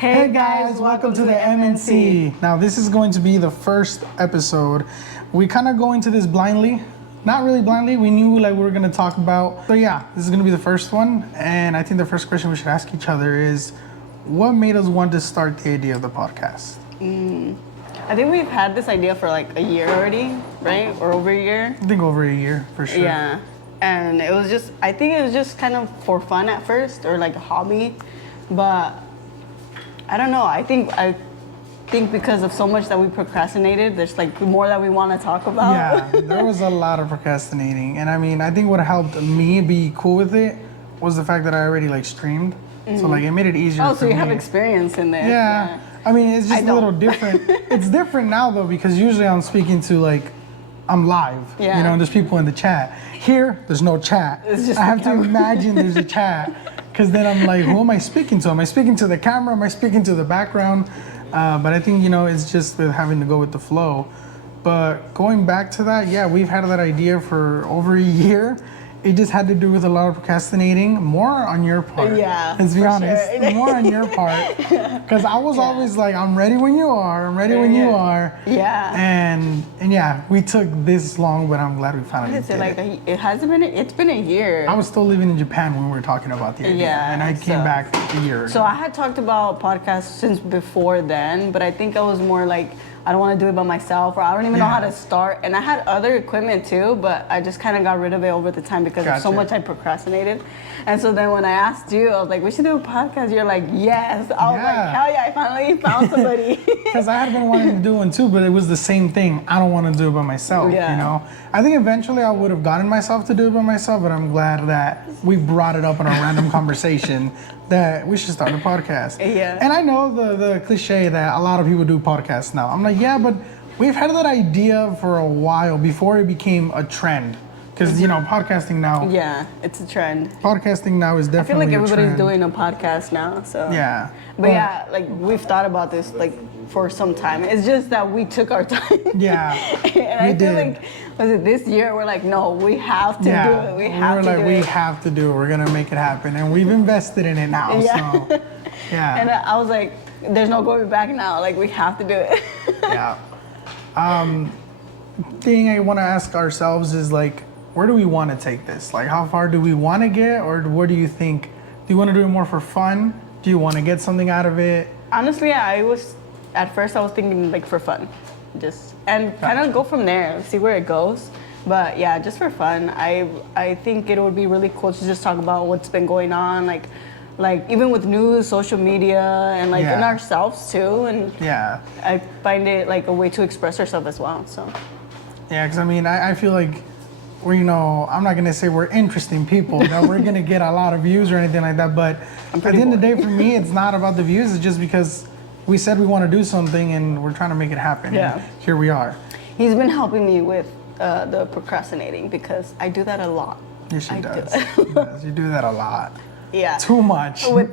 Hey guys, welcome to the MnC. Now this is going to be the first episode. We kind of go into this blindly. Not really blindly, we knew like we were going to talk about. So yeah, this is going to be the first one. And I think the first question we should ask each other is, what made us want to start the idea of the podcast? I think we've had this idea for like a year already, right? Or over a year. I think over a year, for sure. Yeah. And I think it was just kind of for fun at first, or like a hobby. But I don't know. I think because of so much that we procrastinated, there's like more that we want to talk about. Yeah, there was a lot of procrastinating. And I mean, I think what helped me be cool with it was the fact that I already like streamed. So like it made it easier for me. Oh, so you have experience in this. Yeah. I mean, it's just a little different. It's different now though, because usually I'm speaking to like, I'm live, you know, and there's people in the chat. Here, there's no chat. I have to imagine there's a chat, because then I'm like, who am I speaking to? Am I speaking to the camera? Am I speaking to the background? But I think, you know, it's just with having to go with the flow. But going back to that, yeah, we've had that idea for over a year. It just had to do with a lot of procrastinating, more on your part. Yeah, let's be honest, sure. more on your part. Because I was always like, I'm ready when you are, I'm ready when you are. Yeah. And yeah, we took this long, but I'm glad we finally did it. It's been a year. I was still living in Japan when we were talking about the idea, and I came back a year ago. So I had talked about podcasts since before then, but I think I was more like, I don't want to do it by myself, or I don't even know how to start. And I had other equipment too, but I just kind of got rid of it over the time because of so much I procrastinated. And so then when I asked you, I was like, we should do a podcast. You're like, yes. I was like, hell yeah, I finally found somebody. Because I had been wanting to do one too, but it was the same thing. I don't want to do it by myself, you know? I think eventually I would have gotten myself to do it by myself, but I'm glad that we brought it up in a random conversation that we should start a podcast. Yeah. And I know the cliche that a lot of people do podcasts now. I'm like, yeah, but we've had that idea for a while before it became a trend. Because, you know, podcasting now. Yeah, it's a trend. Podcasting now is definitely I feel like everybody's a trend. doing a podcast now, so. Yeah. But yeah, like we've thought about this like for some time. It's just that we took our time. Yeah. And I feel like, was it this year? We're like, no, we have to do it. We have to do it. We're going to make it happen. And we've invested in it now, so. Yeah. And I was like, there's no going back now. Like, we have to do it. Yeah. Thing I want to ask ourselves is like, where do we want to take this? Like, how far do we want to get, or what do you think? Do you want to do it more for fun? Do you want to get something out of it? Honestly, at first I was thinking like for fun, and kind of go from there, see where it goes. But yeah, just for fun. I think it would be really cool to just talk about what's been going on, like even with news, social media, and like in ourselves too. And I find it like a way to express ourselves as well. So yeah, because I mean, I feel like you know, I'm not gonna say we're interesting people, that we're gonna get a lot of views or anything like that. But at the end of the day, for me, it's not about the views. It's just because we said we want to do something and we're trying to make it happen. Yeah. And here we are. He's been helping me with the procrastinating because I do that a lot. Yes, she does. She does. You do that a lot. Yeah. Too much. With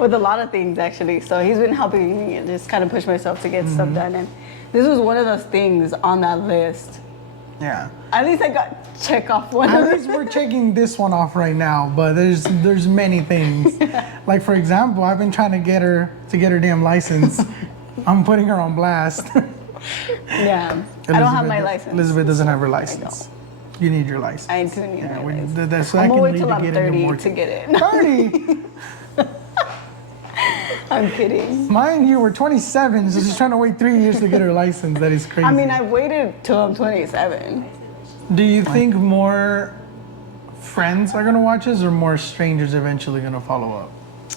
a lot of things, actually. So he's been helping me and just kind of push myself to get stuff done. And this was one of those things on that list. Yeah. At least I got check off one. At least we're checking this one off right now, but there's many things. Like for example, I've been trying to get her damn license. I'm putting her on blast. Yeah. I don't have my license. Elizabeth doesn't have her license. You need your license. I do need my license. That's I'm gonna wait till I'm 30 to get it. 30? I'm kidding. Mind you, we're 27, so she's trying to wait 3 years to get her license. That is crazy. I mean, I waited till I'm 27. Do you think more friends are gonna watch us, or more strangers eventually gonna follow up?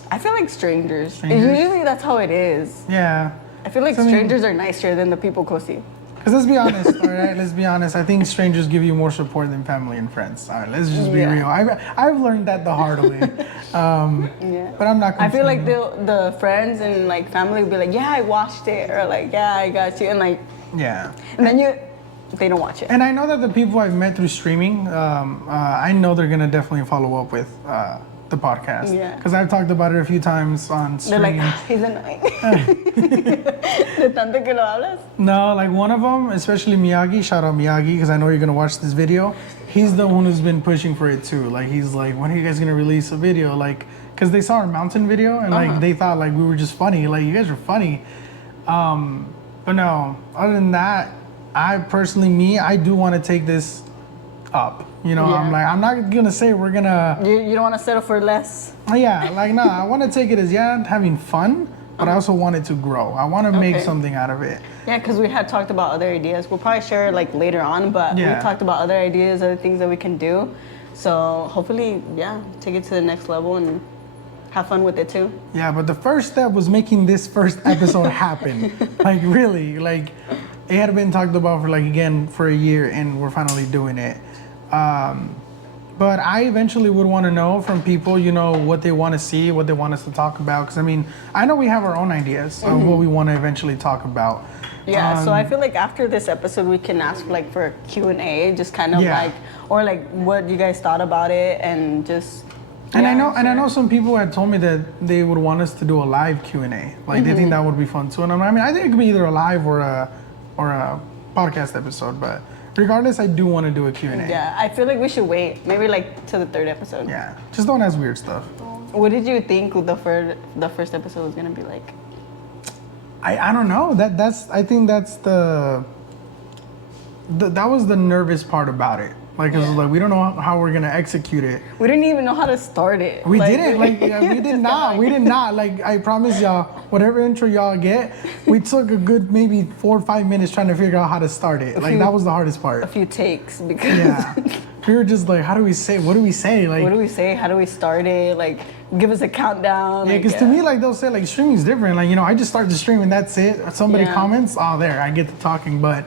I feel like strangers. Usually that's how it is. Yeah. I feel like strangers are nicer than the people close to you. Because let's be honest, all right? Let's be honest. I think strangers give you more support than family and friends. All right, let's just be real. I've learned that the hard way. But I'm not. I feel like the friends and like family will be like, yeah, I watched it, or like, yeah, I got you, and like, and then they don't watch it. And I know that the people I've met through streaming, I know they're gonna definitely follow up with the podcast. Yeah. Because I've talked about it a few times on stream. They're like, he's annoying. De tanto que lo hablas. No, like one of them, especially Miyagi, shout out Miyagi, because I know you're gonna watch this video. He's the one who's been pushing for it too. Like he's like, when are you guys gonna release a video? Like, because they saw our mountain video and like they thought like we were just funny. Like, you guys are funny. But no, other than that, I personally, I do want to take this up. You know, I'm like, I'm not gonna say we're gonna. You don't want to settle for less. Yeah, like no, I want to take it as having fun, but I also want it to grow. I want to make something out of it. Yeah, because we had talked about other ideas. We'll probably share like later on, but we talked about other ideas, other things that we can do. So hopefully, take it to the next level and have fun with it too. Yeah, but the first step was making this first episode happen. Like really, like it had been talked about for for a year, and we're finally doing it. But I eventually would want to know from people, you know, what they want to see, what they want us to talk about. Because I mean, I know we have our own ideas of what we want to eventually talk about. Yeah, so I feel like after this episode, we can ask like for a Q&A, just kind of like, or like what you guys thought about it, and just. And I know some people had told me that they would want us to do a live Q&A. Like they think that would be fun too. And I mean, I think it could be either a live or a podcast episode, but. Regardless, I do want to do a Q&A. Yeah, I feel like we should wait. Maybe like to the third episode. Yeah, just don't ask weird stuff. What did you think the first episode was gonna be like? I don't know. I think that's that was the nervous part about it. Like, it was like, we don't know how we're gonna execute it. We didn't even know how to start it. We didn't. Like, we did not. We did not. Like, I promise y'all, whatever intro y'all get, we took a good maybe 4 or 5 minutes trying to figure out how to start it. Like, that was the hardest part. A few takes because. We were just like, how do we say? What do we say? Like, what do we say? How do we start it? Like, give us a countdown. Yeah, because to me, like, they'll say like streaming's different. Like, you know, I just start the stream and that's it. Somebody comments, there, I get to talking. But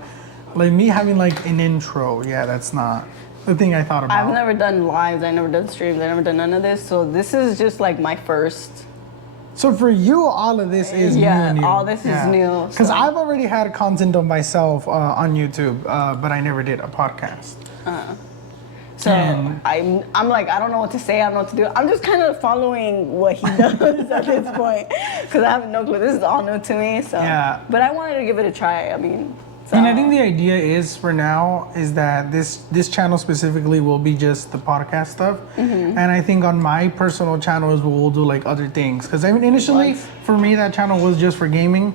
like me having like an intro, that's not the thing I thought about. I've never done lives. I've never done streams. I've never done none of this. So this is just like my first. So for you, all of this is new. Yeah, all this is new. Because I've already had content of myself on YouTube, but I never did a podcast. So I'm like, I don't know what to say. I don't know what to do. I'm just kind of following what he does at this point because I have no clue. This is all new to me. So but I wanted to give it a try. I mean. So. And I think the idea is for now is that this channel specifically will be just the podcast stuff. And I think on my personal channel is we'll do like other things. Because I mean, initially for me that channel was just for gaming,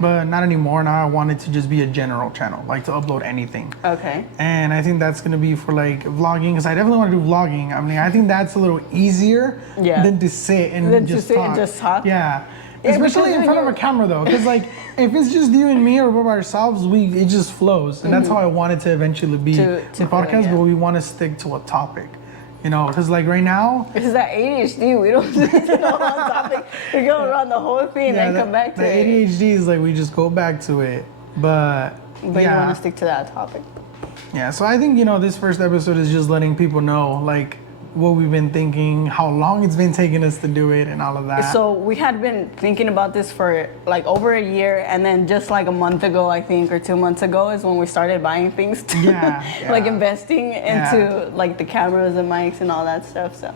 but not anymore. Now I want it to just be a general channel, like to upload anything. Okay. And I think that's gonna be for like vlogging, because I definitely want to do vlogging. I mean, I think that's a little easier than to sit and just talk. Yeah. Especially in front of a camera though, because like if it's just you and me or we're by ourselves, it just flows, and that's how I want it to eventually be the podcast. But we want to stick to a topic, you know, because like right now, this is that ADHD. We don't know one topic. We go around the whole thing and then come back to it. The ADHD is like we just go back to it, but you want to stick to that topic. Yeah, so I think this first episode is just letting people know like what we've been thinking, how long it's been taking us to do it, and all of that. So we had been thinking about this for like over a year, and then just like a month ago, I think, or 2 months ago, is when we started buying things. Like investing into like the cameras and mics and all that stuff. So,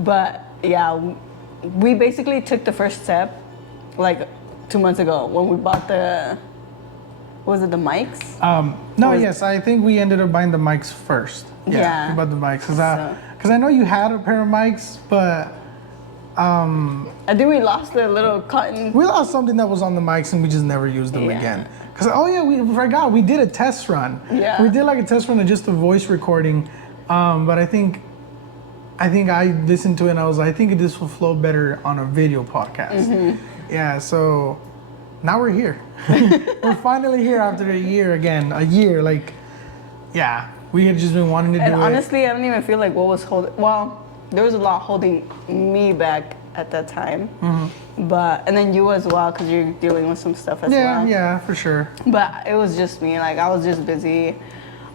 but we basically took the first step like 2 months ago when we bought the. Was it the mics? Yes, I think we ended up buying the mics first. Yeah, we bought the mics because I know you had a pair of mics, but I think we lost the little cotton. We lost something that was on the mics, and we just never used them again. Because we forgot we did a test run. Yeah, we did like a test run of just a voice recording, but I think I listened to it and I was like, I think this will flow better on a video podcast. Yeah, so now we're here. We're finally here after a year again. A year, like, we had just been wanting to do it. And honestly, I don't even feel like what was holding. Well, there was a lot holding me back at that time. And then you as well, because you're dealing with some stuff as well. Yeah, for sure. But it was just me. Like, I was just busy.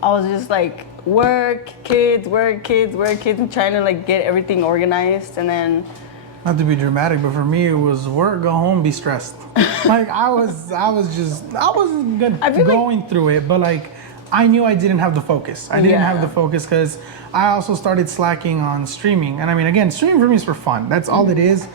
I was just like, work, kids, and trying to like get everything organized. And then. Not to be dramatic, but for me it was work, go home, be stressed. Like I wasn't going through it, but like I knew I didn't have the focus. I didn't have the focus because I also started slacking on streaming. And I mean, again, streaming for me is for fun. That's all it is.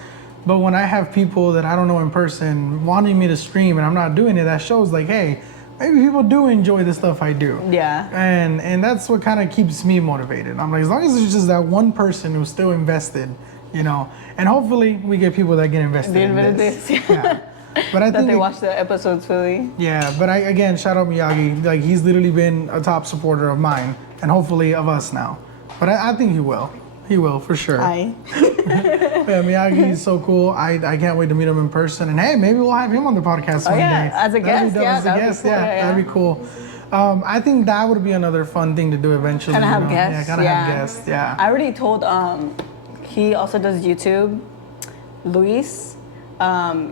But when I have people that I don't know in person wanting me to stream and I'm not doing it, that shows like, hey, maybe people do enjoy the stuff I do. Yeah. And that's what kind of keeps me motivated. I'm like, as long as there's just that one person who's still invested you know, and hopefully we get people that get invested in this. Yeah. But I think they watch the episodes fully. Yeah, but again, shout out Miyagi. Like, he's literally been a top supporter of mine, and hopefully of us now. But I think he will. He will, for sure. Aye. Yeah, Miyagi is so cool. I can't wait to meet him in person. And hey, maybe we'll have him on the podcast one day. As a guest. That'd be cool. I think that would be another fun thing to do eventually. Kind of have guests. Yeah, kind of have guests. Yeah. I already told. He also does YouTube. Luis.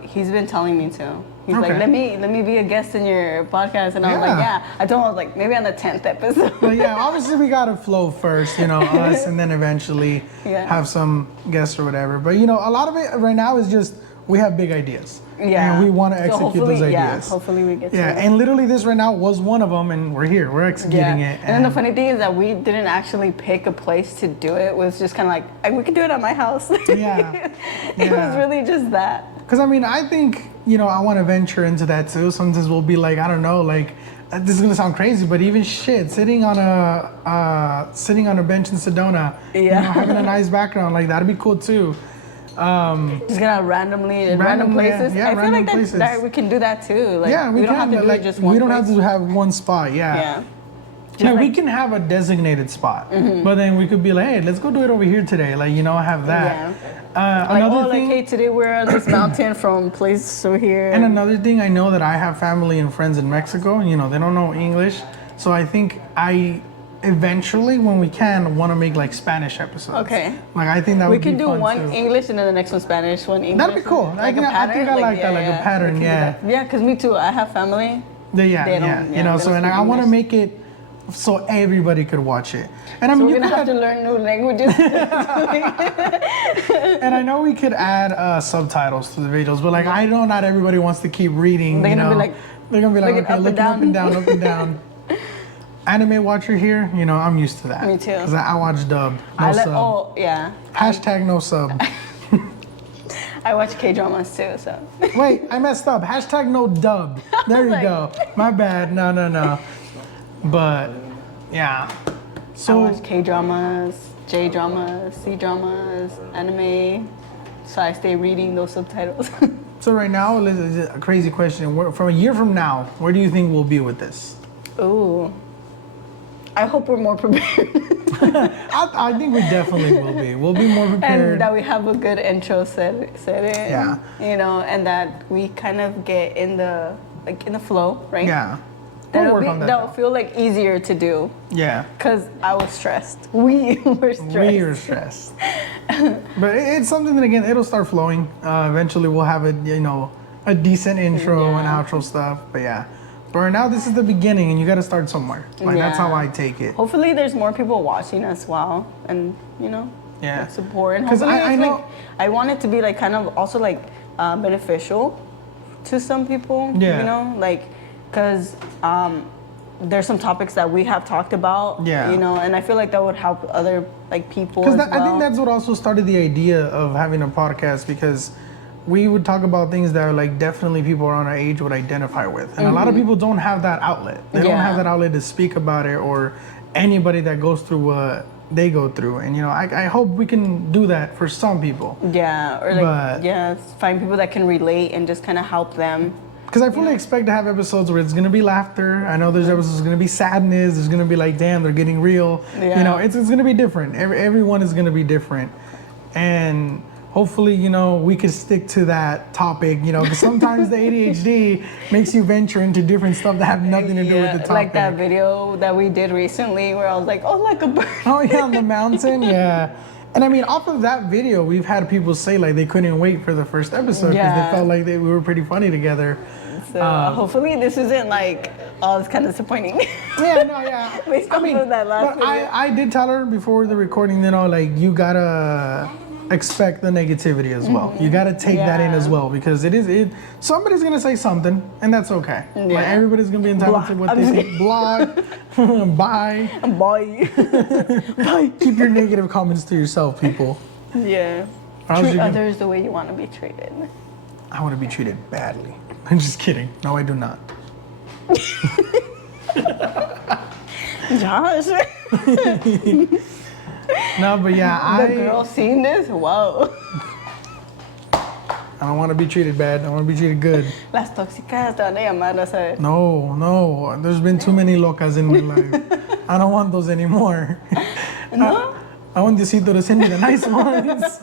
He's been telling me to. He's like, let me be a guest in your podcast, and I was like, yeah. I told him, I was like, maybe on the 10th episode. But yeah, obviously we gotta flow first, you know, us, and then eventually have some guests or whatever. But you know, a lot of it right now is just we have big ideas, and we want to execute those ideas. Yeah, hopefully we get to it. And literally this right now was one of them, and we're here, we're executing it. And then the funny thing is that we didn't actually pick a place to do it. It was just kind of like, we could do it at my house. It was really just that. Because I mean, I think, you know, I want to venture into that too. Sometimes we'll be like, I don't know, like, this is gonna sound crazy, but even sitting on a bench in Sedona, you know, having a nice background, like that'd be cool too. Just gonna randomly in random places. I feel like that we can do that too. Like, we don't have to do it just one We don't place. have to have one spot. Yeah, we can have a designated spot, but then we could be like, hey, let's go do it over here today. Like, you know, have that. Another thing, hey, today we're on this mountain from place over here. And another thing, I know that I have family and friends in Mexico, and you know, they don't know English. So I think I eventually, when we can, want to make like Spanish episodes. Okay. Like, I think that would be fun. We can do one English and then the next one Spanish, one English. That'd be cool. I think I like that, like a pattern, Yeah, because me too. I have family. You know, so and I want to make it so everybody could watch it. And I mean, we're gonna have to learn new languages. And I know we could add subtitles to the videos, but like, I know not everybody wants to keep reading. They're gonna be like, okay, looking up and down, up and down. Anime watcher here, you know, I'm used to that. Me too. Because I watch dub, no sub. Oh, yeah. Hashtag no sub. I watch K-dramas too, so. Wait, I messed up. Hashtag no dub. There you go. My bad. No. But, yeah. So I watch K-dramas, J-dramas, C-dramas, anime. So I stay reading those subtitles. So right now, a crazy question. From a year from now, where do you think we'll be with this? Ooh. I hope we're more prepared. I think we definitely will be. We'll be more prepared. And that we have a good intro set in. Yeah. You know, and that we kind of get in the flow, right? Yeah. That'll feel like easier to do. Yeah. Because I was stressed. We were stressed. But it's something that, again, it'll start flowing. Eventually we'll have a decent intro and outro stuff. But yeah. But right now, this is the beginning, and you got to start somewhere. That's how I take it. Hopefully, there's more people watching as well, and support. And hopefully, I want it to be like kind of also like beneficial to some people. Yeah. You know, like because there's some topics that we have talked about. Yeah. You know, and I feel like that would help other like people. Because I think that's what also started the idea of having a podcast, because we would talk about things that are like definitely people around our age would identify with. And a lot of people don't have that outlet. They don't have that outlet to speak about it, or anybody that goes through what they go through. And, you know, I hope we can do that for some people. Yeah, or like, find people that can relate and just kind of help them. Because I fully expect to have episodes where it's going to be laughter. I know there's episodes going to be sadness. There's going to be like, damn, they're getting real. Yeah. You know, it's going to be different. Everyone is going to be different. And hopefully, you know, we could stick to that topic, you know, because sometimes the ADHD makes you venture into different stuff that have nothing to do with the topic. Like that video that we did recently where I was like, oh, like a bird. Oh, yeah, on the mountain, yeah. And I mean, off of that video, we've had people say like they couldn't wait for the first episode because they felt like we were pretty funny together. So hopefully this isn't like all this kind of disappointing. Yeah. Based off of that last video. I did tell her before the recording, you know, like you gotta expect the negativity as well. You got to take that in as well, because somebody's going to say something, and that's okay. Yeah. Like, everybody's going to be entitled to what they say. Block. Bye. Bye. Keep your negative comments to yourself, people. Yeah. Treat others the way you want to be treated. I want to be treated badly. I'm just kidding. No, I do not. Josh. No, but yeah, The girl seeing this, whoa. I don't want to be treated bad. I want to be treated good. Las tóxicas te van a llamar, ¿sabes? No. There's been too many locas in my life. I don't want those anymore. No? I want Diosito to send me the nice ones.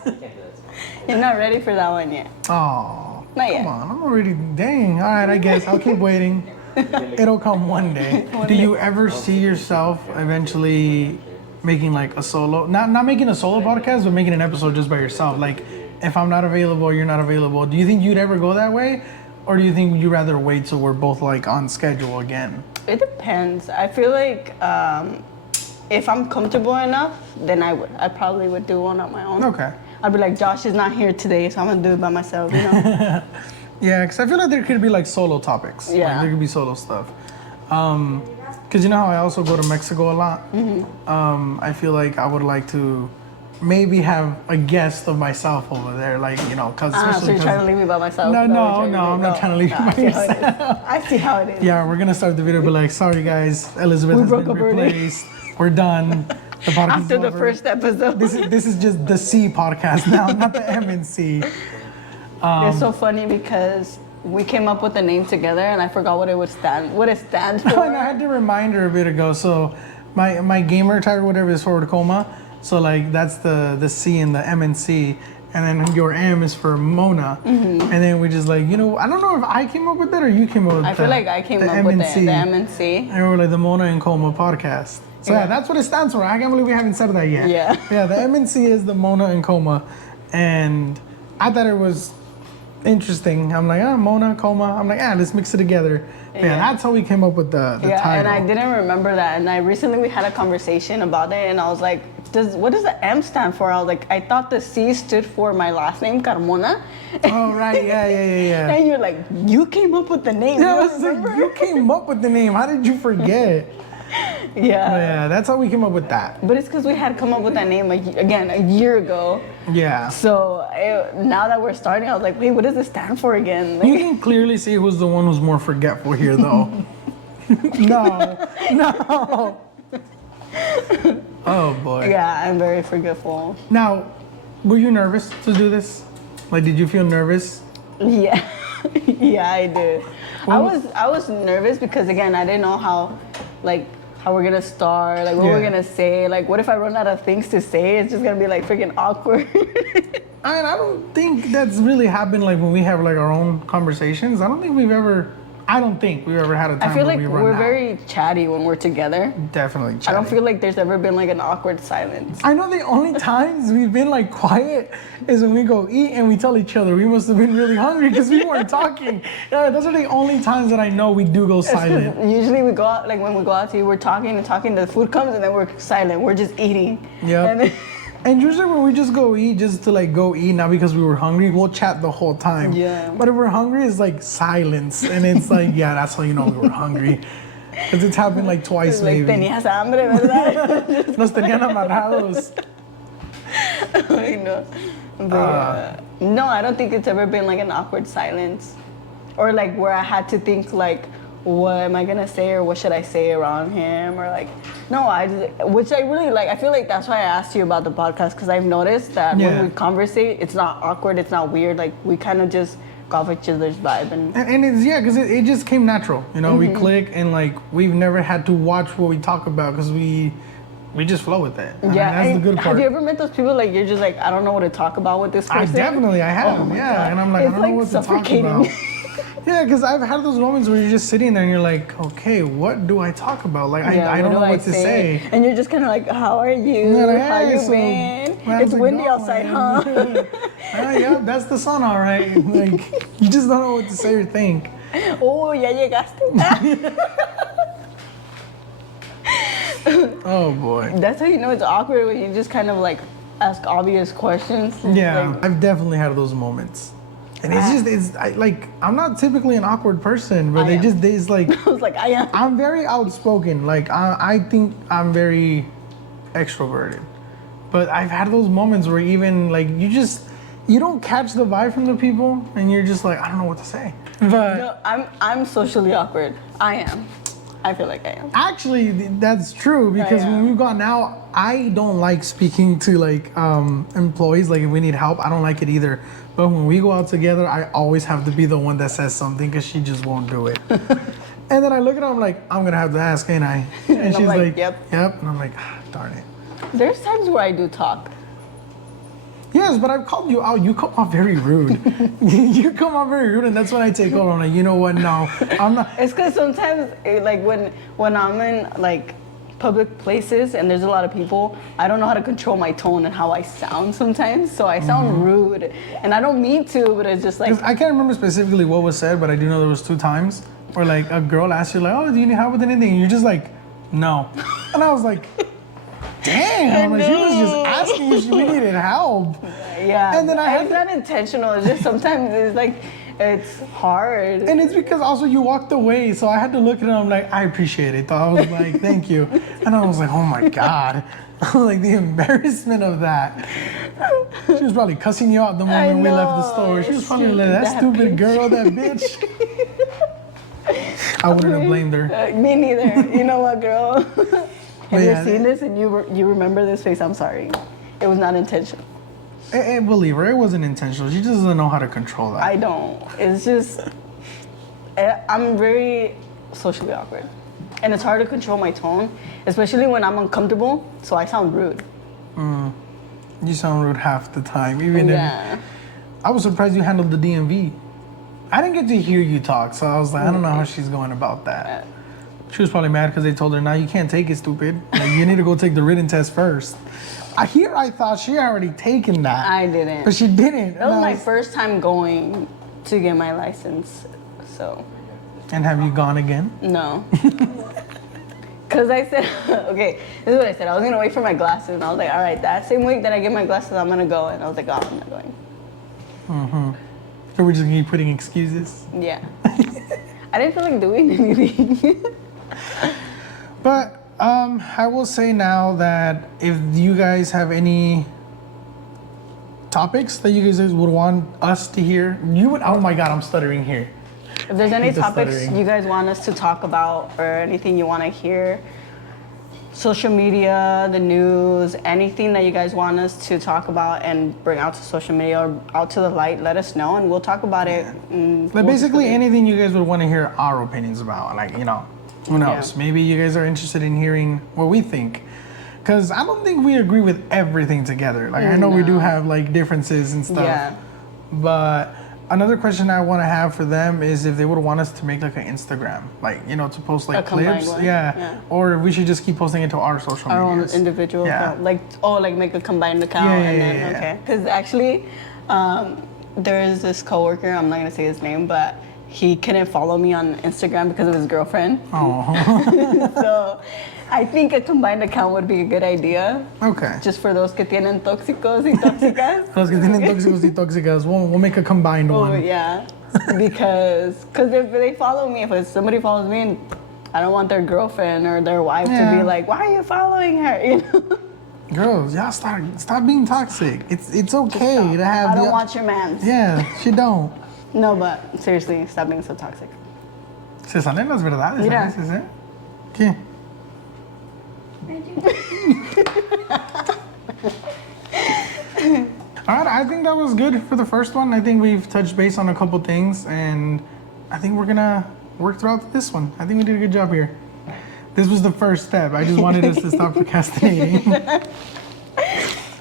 You're not ready for that one yet. Oh, Not yet. come on. I'm already, dang. All right, I guess. I'll keep waiting. It'll come one day. Do you ever see yourself eventually making like a solo, not making a solo podcast, but making an episode just by yourself? Like, if I'm not available, you're not available. Do you think you'd ever go that way? Or do you think you'd rather wait till we're both like on schedule again? It depends. I feel like if I'm comfortable enough, then I would. I probably would do one on my own. Okay. I'd be like, Josh is not here today, so I'm gonna do it by myself, you know? Yeah, because I feel like there could be like solo topics. Yeah. Like, there could be solo stuff. Because you know how I also go to Mexico a lot? Mm-hmm. I feel like I would like to maybe have a guest of myself over there, like, you know, because So you're trying to leave me by myself? No, I'm not trying to leave you by yourself. I see how it is. Yeah, we're gonna start the video, but like, sorry guys, Elizabeth has been replaced. We're done. The podcast After is the over. first episode. This is just the C podcast now, not the MnC. It's so funny because we came up with the name together, and I forgot what it stands for. And I had to remind her a bit ago. So my gamer tag or whatever is for Coma. So like that's the C in the MnC, and then your M is for Mona. Mm-hmm. And then we just like, you know, I don't know if I came up with that or you came up with that. I feel like I came up with the MnC. And we're like the Mona and Coma podcast. So yeah, that's what it stands for. I can't believe we haven't said that yet. Yeah. Yeah, the MnC is the Mona and Coma. And I thought it was interesting. I'm like, Mona, Coma. I'm like, let's mix it together. Yeah, that's how we came up with the title. And I didn't remember that. And recently we had a conversation about it, and I was like, what does the M stand for? I was like, I thought the C stood for my last name, Carmona. Oh, right. Yeah. And you're like, you came up with the name. Yeah, I was like, you came up with the name. How did you forget? Yeah, that's how we came up with that. But it's because we had come up with that name, a year ago. Yeah. So now that we're starting, I was like, wait, what does it stand for again? Like, you can clearly see who's the one who's more forgetful here, though. No. Oh, boy. Yeah, I'm very forgetful. Now, were you nervous to do this? Like, did you feel nervous? Yeah. Yeah, I did. I was nervous because, again, I didn't know how we're gonna start, like what we're gonna say, like what if I run out of things to say? It's just gonna be like freaking awkward. I don't think that's really happened like when we have like our own conversations. I don't think we've ever had a time I feel where like we run we're out. very chatty when we're together. Definitely chatty. I don't feel like there's ever been like an awkward silence. I know the only times we've been like quiet is when we go eat and we tell each other we must have been really hungry because we weren't talking. Yeah, those are the only times that I know we do go silent. Usually we go out, like when we go out to eat, we're talking, the food comes and then we're silent. We're just eating. Yeah. And usually when we just go eat, just to like go eat, not because we were hungry, we'll chat the whole time. Yeah. But if we're hungry, it's like silence. And it's like, yeah, that's how you know we were hungry. Because it's happened like twice maybe. Tenías hambre, ¿verdad? Nos tenían amarrados. I know. But, no, I don't think it's ever been like an awkward silence. Or like where I had to think like, what am I gonna say or what should I say around him or like, no, which I really like. I feel like that's why I asked you about the podcast because I've noticed that when we conversate, it's not awkward, it's not weird. Like we kind of just go off each other's vibe and it's because it just came natural. You know, we click and like we've never had to watch what we talk about because we just flow with it. Yeah, that's the good part. Have you ever met those people like you're just like I don't know what to talk about with this person? I have. Oh my yeah, God. And I'm like It's I don't know what to talk about. Yeah, because I've had those moments where you're just sitting there and you're like, okay, what do I talk about? Like, I don't know what to say. And you're just kind of like, how are you? Like, how you been? It's windy outside, huh? Yeah, that's the sun, all right. Like, you just don't know what to say or think. Oh, ya llegaste. Oh, boy. That's how you know it's awkward when you just kind of like ask obvious questions. Yeah, like, I've definitely had those moments. And I'm not typically an awkward person, but it's like, I was like, I am. I'm very outspoken. Like, I think I'm very extroverted. But I've had those moments where even like, you don't catch the vibe from the people and you're just like, I don't know what to say. But No, I'm socially awkward. I am. I feel like I am. Actually, that's true because when we've gone out, I don't like speaking to like employees. Like if we need help, I don't like it either. But when we go out together, I always have to be the one that says something because she just won't do it. And then I look at her, I'm like, I'm gonna have to ask, ain't I? And she's like, yep. And I'm like, darn it. There's times where I do talk. Yes, but I've called you out. You come off very rude. You come off very rude, and that's when I take over. I'm like, you know what? No, I'm not. It's because sometimes, like when I'm in like public places and there's a lot of people, I don't know how to control my tone and how I sound sometimes. So I sound rude, and I don't mean to, but it's just like I can't remember specifically what was said, but I do know there was 2 times where like a girl asked you like, "Oh, do you need help with anything?" And you're just like, "No," and I was like, damn, like she was just asking if we needed help. Yeah, and then it's not intentional. It's just sometimes it's like, it's hard. And it's because also you walked away, so I had to look at her. I'm like, I appreciate it. So I was like, thank you. And I was like, oh my God. Like the embarrassment of that. She was probably cussing you out the moment we left the store. She was probably like, that stupid bitch. Girl, that bitch. I wouldn't have blamed her. Me neither. You know what, girl? If you're seeing this and you remember this face, I'm sorry. It was not intentional. I believe her. It wasn't intentional. She just doesn't know how to control that. I don't. It's just, I'm very socially awkward. And it's hard to control my tone, especially when I'm uncomfortable, so I sound rude. You sound rude half the time. Even if, I was surprised you handled the DMV. I didn't get to hear you talk, so I was like, I don't know how she's going about that. She was probably mad because they told her, "Now you can't take it, stupid. Like, you need to go take the written test first." I thought she already taken that. I didn't. But she didn't. It was my first time going to get my license, so. And have you gone again? No. Because I said, okay, this is what I said. I was going to wait for my glasses, and I was like, all right, that same week that I get my glasses, I'm going to go. And I was like, oh, I'm not going. So we're just going to keep putting excuses? Yeah. I didn't feel like doing anything. But I will say now that if you guys have any topics that you guys would want us to hear, you would, oh my God, I'm stuttering here. If there's any topics you guys want us to talk about or anything you want to hear, social media, the news, anything that you guys want us to talk about and bring out to social media or out to the light, let us know and we'll talk about it. But basically anything you guys would want to hear our opinions about, like, you know, who knows? Yeah. Maybe you guys are interested in hearing what we think. Because I don't think we agree with everything together. Like, I know we do have, like, differences and stuff. Yeah. But another question I want to have for them is if they would want us to make, like, an Instagram. Like, you know, to post, like, clips. Yeah. Or if we should just keep posting it to our social media. Our own individual account. Like make a combined account. Okay. Because actually, there's this coworker, I'm not going to say his name, but he couldn't follow me on Instagram because of his girlfriend. Oh. So I think a combined account would be a good idea. Okay. Just for those que tienen tóxicos y tóxicas. Los que tienen tóxicos y tóxicas. We'll make a combined one. Oh, yeah. Because if they follow me, if somebody follows me, and I don't want their girlfriend or their wife to be like, why are you following her? You know? Girls, y'all stop being toxic. It's okay to have. I don't want your man. Yeah, she don't. No, but seriously, stop being so toxic. Se salen las verdades. Mira. A veces, ¿eh? ¿Qué? All right, I think that was good for the first one. I think we've touched base on a couple things, and I think we're gonna work throughout this one. I think we did a good job here. This was the first step. I just wanted us to stop procrastinating.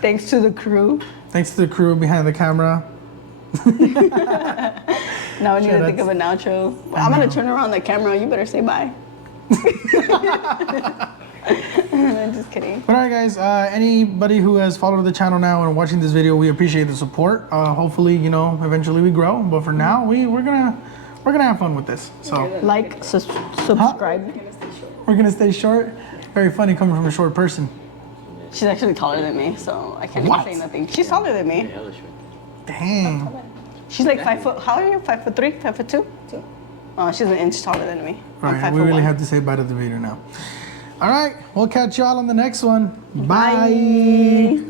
Thanks to the crew. Thanks to the crew behind the camera. Now I need to think of an outro. I'm gonna turn around the camera. You better say bye. I'm just kidding. But all right, guys. Anybody who has followed the channel now and watching this video, we appreciate the support. Hopefully, you know, eventually we grow. But for now, we're gonna have fun with this. So like, subscribe. Huh? We're gonna stay short. Very funny coming from a short person. She's actually taller than me, so I can't even say nothing. She's taller than me. Dang. She's like 5 foot. How are you? 5'3"? 5'2"? Oh, she's an inch taller than me. Right. We really have to say bye to the video now. All right. We'll catch y'all on the next one. Bye.